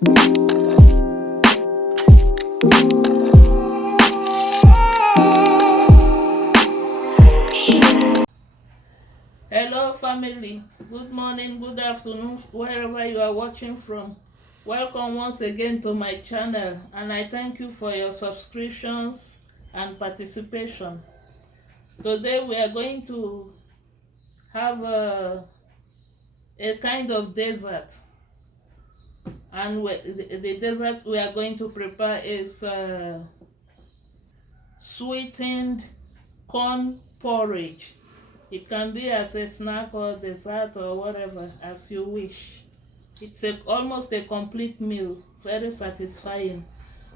Hello family, good morning, good afternoon, wherever you are watching from. Welcome once again to my channel, and I thank you for your subscriptions and participation. Today we are going to have a kind of dessert, and the dessert we are going to prepare is sweetened corn porridge. It can be as a snack or dessert or whatever as you wish. It's almost a complete meal, very satisfying.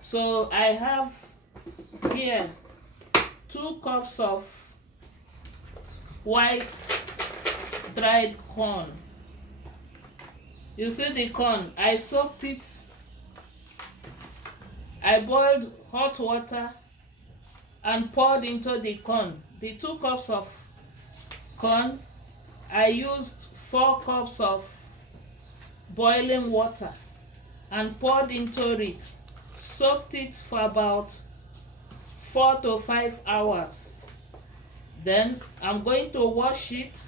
So I have here 2 cups of white dried corn. You see the corn, I soaked it. I boiled hot water and poured into the corn. The 2 cups of corn, I used 4 cups of boiling water and poured into it. Soaked it for about 4 to 5 hours. Then I'm going to wash it.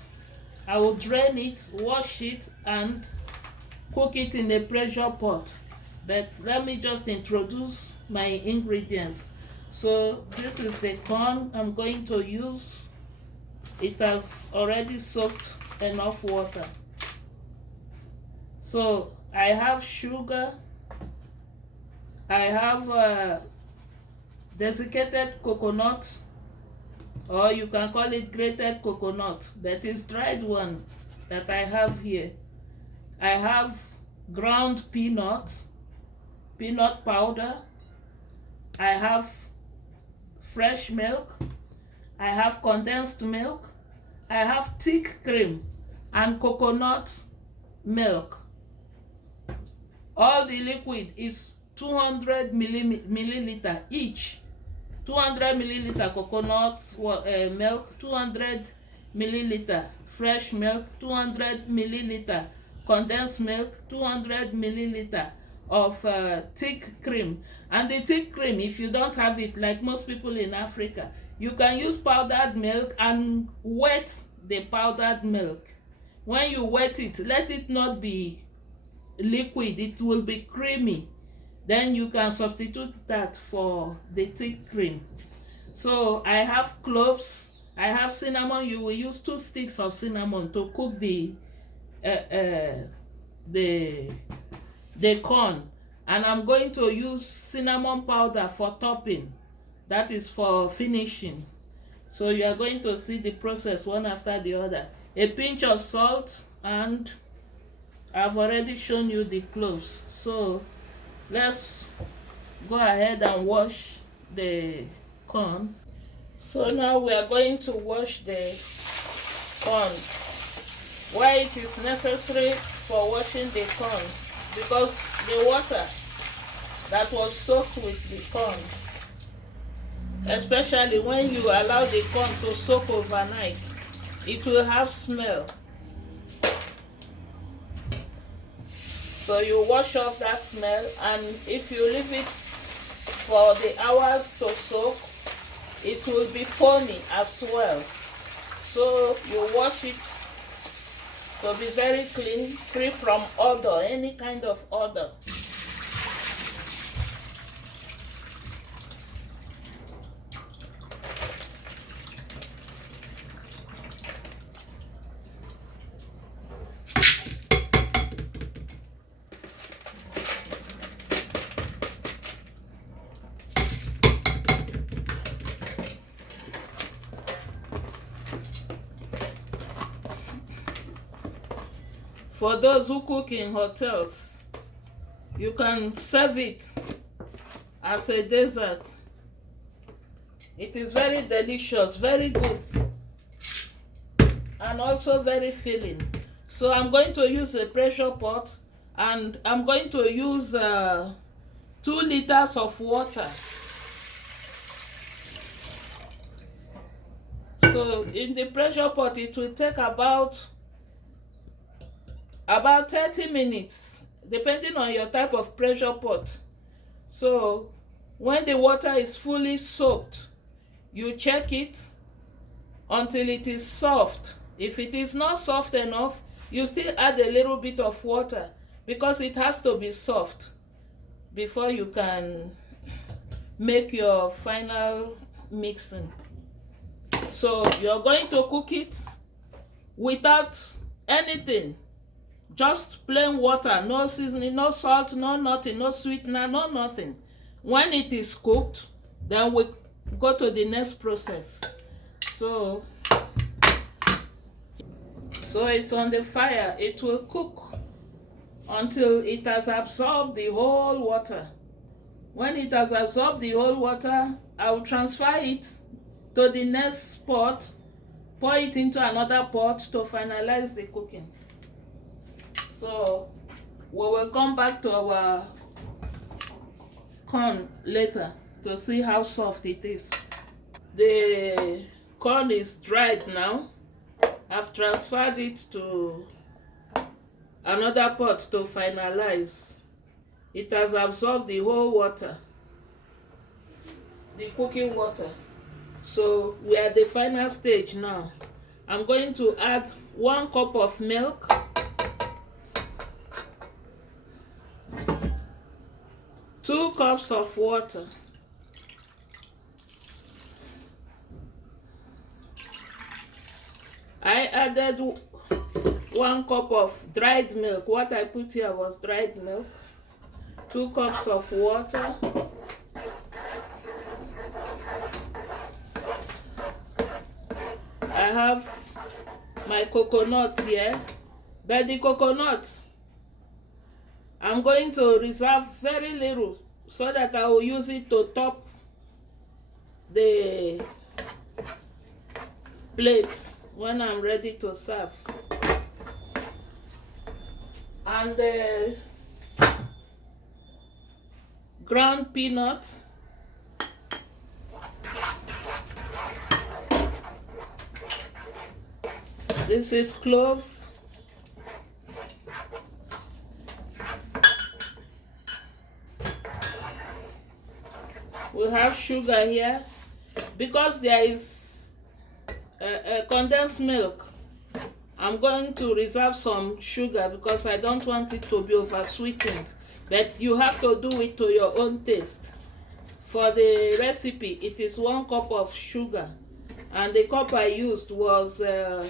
I will drain it, wash it, and cook it in a pressure pot. But let me just introduce my ingredients. So this is the corn I'm going to use. It has already soaked enough water. So I have sugar, I have desiccated coconut, or you can call it grated coconut, that is dried one that I have here. I have ground peanut powder, I have fresh milk, I have condensed milk, I have thick cream and coconut milk. All the liquid is 200 milliliter each. 200 milliliter coconut milk, 200 milliliter fresh milk, 200 milliliter condensed milk, 200 milliliter of thick cream. And the thick cream, if you don't have it, like most people in Africa, you can use powdered milk and wet the powdered milk. When you wet it, let it not be liquid, it will be creamy. Then you can substitute that for the thick cream. So I have cloves, I have cinnamon. You will use 2 sticks of cinnamon to cook the corn, and I'm going to use cinnamon powder for topping, that is for finishing. So you are going to see the process one after the other. A pinch of salt, and I've already shown you the cloves. So let's go ahead and wash the corn. So now we are going to wash the corn. Why it is necessary for washing the corn? Because the water that was soaked with the corn, especially when you allow the corn to soak overnight, it will have smell. So you wash off that smell, and if you leave it for the hours to soak, it will be foamy as well. So you wash it to be very clean, free from odor, any kind of odor. For those who cook in hotels, you can serve it as a dessert. It is very delicious, very good, and also very filling. So I'm going to use a pressure pot, and I'm going to use 2 liters of water. So in the pressure pot, it will take about 30 minutes depending on your type of pressure pot. So when the water is fully soaked, you check it until it is soft. If it is not soft enough, you still add a little bit of water, because it has to be soft before you can make your final mixing. So you're going to cook it without anything, just plain water, no seasoning, no salt, no nothing, no sweetener, no nothing. When it is cooked, then we go to the next process. So it's on the fire. It will cook until it has absorbed the whole water. When it has absorbed the whole water, I will transfer it to the next pot, pour it into another pot to finalize the cooking. So we will come back to our corn later to see how soft it is. The corn is dried now. I've transferred it to another pot to finalize. It has absorbed the whole water, the cooking water. So we are at the final stage now. I'm going to add 1 cup of milk, 2 cups of water, I added 1 cup of dried milk. What I put here was dried milk, 2 cups of water, I have my coconut here, but the coconut I'm going to reserve very little so that I will use it to top the plate when I'm ready to serve. And the ground peanut, this is clove, we have sugar here. Because there is condensed milk, I'm going to reserve some sugar because I don't want it to be over sweetened, but you have to do it to your own taste. For the recipe, it is 1 cup of sugar, and the cup I used was a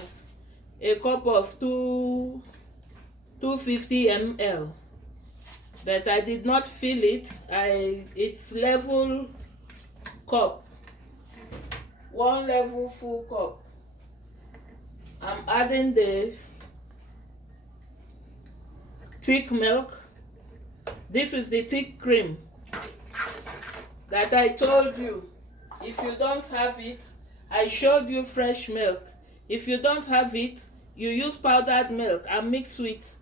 cup of 250 ml, but I did not fill it. It's level cup, 1 level full cup. I'm adding the thick milk. This is the thick cream that I told you. If you don't have it, I showed you fresh milk. If you don't have it, you use powdered milk and mix with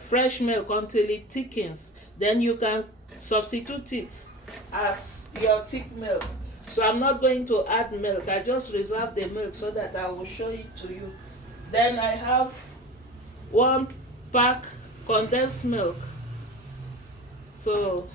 fresh milk until it thickens. Then you can substitute it as your thick milk. So I'm not going to add milk. I just reserve the milk so that I will show it to you. Then I have 1 pack condensed milk. So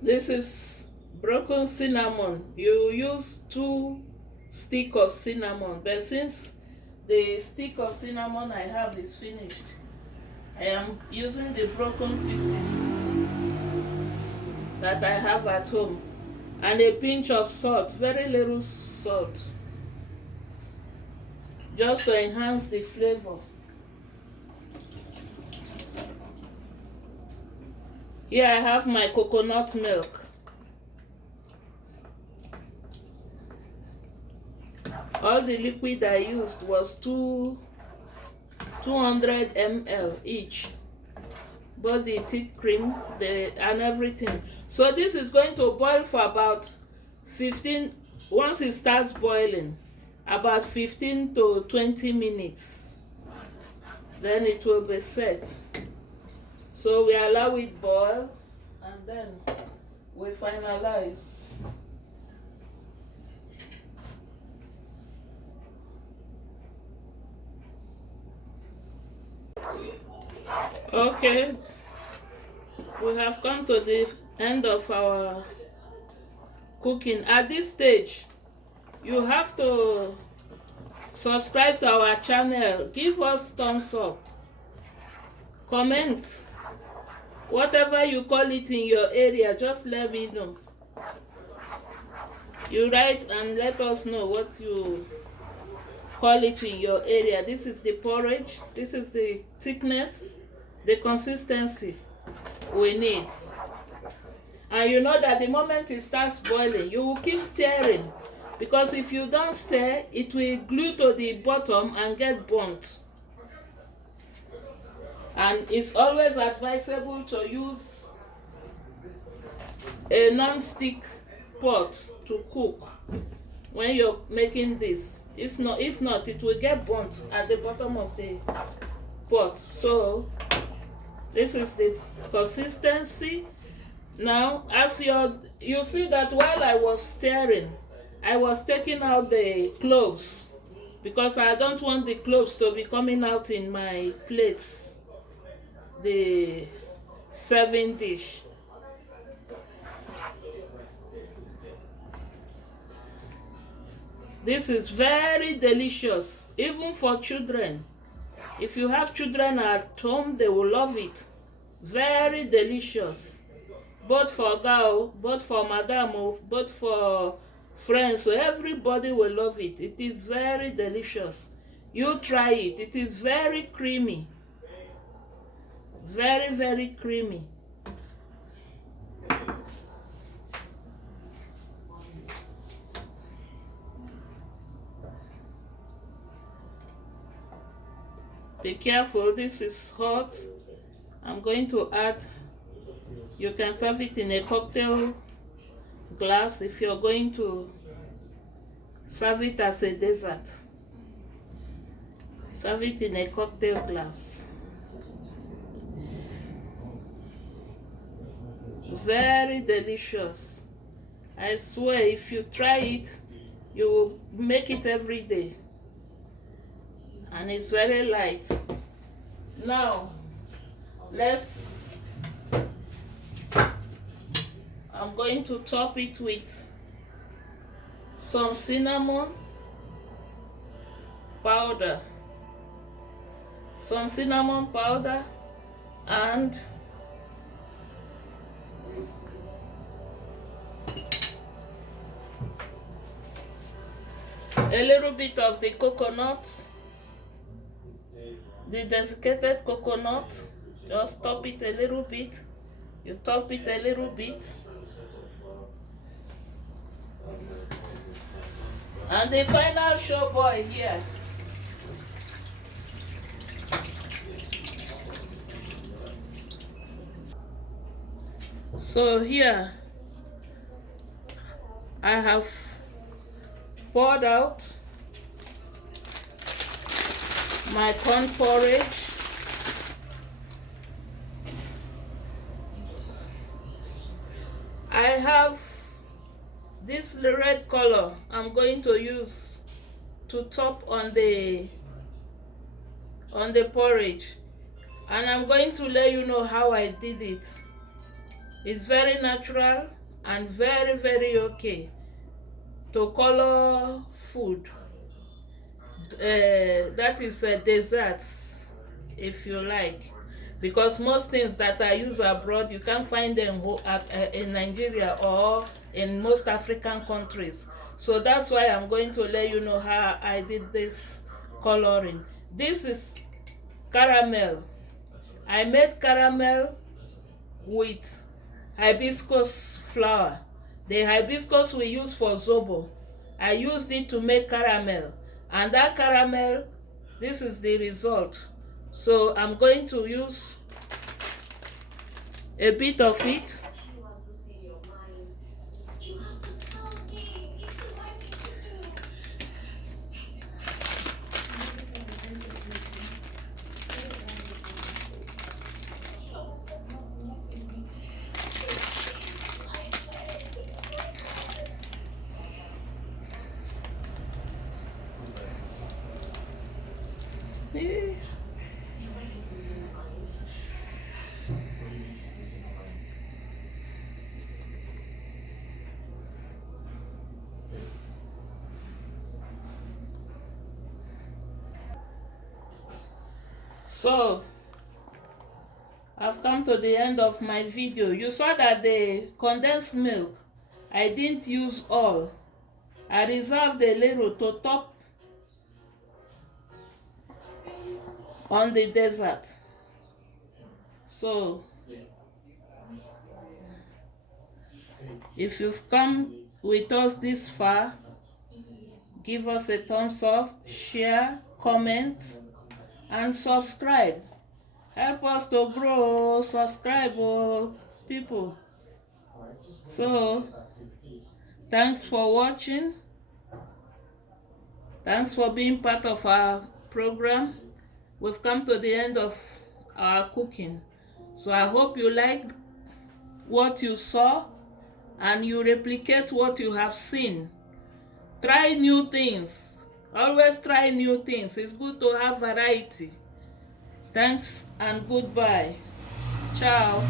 this is broken cinnamon. You use 2 sticks of cinnamon, but since the stick of cinnamon I have is finished, I am using the broken pieces that I have at home, and a pinch of salt, very little salt, just to enhance the flavor. Here I have my coconut milk. All the liquid I used was 200 ml each, both the thick cream and everything. So this is going to boil for about 15, once it starts boiling, about 15 to 20 minutes. Then it will be set. So we allow it boil, and and then we finalize. Okay, we have come to the end of our cooking. At this stage, you have to subscribe to our channel, give us thumbs up, comment, whatever you call it in your area, just let me know. You write and let us know what you call it in your area. This is the porridge, this is the thickness, the consistency we need. And you know that the moment it starts boiling, you will keep stirring, because if you don't stir, it will glue to the bottom and get burnt. And it's always advisable to use a non-stick pot to cook when you're making this. If not, it will get burnt at the bottom of the pot. So this is the consistency. Now, as you see that while I was stirring, I was taking out the cloves, because I don't want the cloves to be coming out in my plates, the serving dish. This is very delicious, even for children. If you have children at home, they will love it. Very delicious, both for girl, both for madam, both for friends. So everybody will love it. It is very delicious. You try it. It is very creamy, very, very creamy. Be careful, this is hot. I'm going to add, you can serve it in a cocktail glass if you're going to serve it as a dessert. Serve it in a cocktail glass. Very delicious. I swear, if you try it, you will make it every day. And it's very light. Now, I'm going to top it with some cinnamon powder. Some cinnamon powder and a little bit of the coconut, the desiccated coconut. Just top it a little bit. You top it a little bit. And the final show boy here. So here I have poured out my corn porridge. I have this red color I'm going to use to top on the porridge, and I'm going to let you know how I did it. It's very natural and very, very okay to color food. That is desserts, if you like, because most things that I use abroad, you can't find them in Nigeria or in most African countries. So that's why I'm going to let you know how I did this coloring. This is caramel. I made caramel with hibiscus flower. The hibiscus we use for zobo, I used it to make caramel, and that caramel, this is the result. So I'm going to use a bit of it. So I've come to the end of my video. You saw that the condensed milk, I didn't use all. I reserved a little to top on the dessert. So if you've come with us this far, give us a thumbs up, share, comment, and subscribe. Help us to grow. Subscribe, people. So thanks for watching. Thanks for being part of our program. We've come to the end of our cooking. So I hope you liked what you saw and you replicate what you have seen. Try new things. Always try new things. It's good to have variety. Thanks and goodbye. Ciao.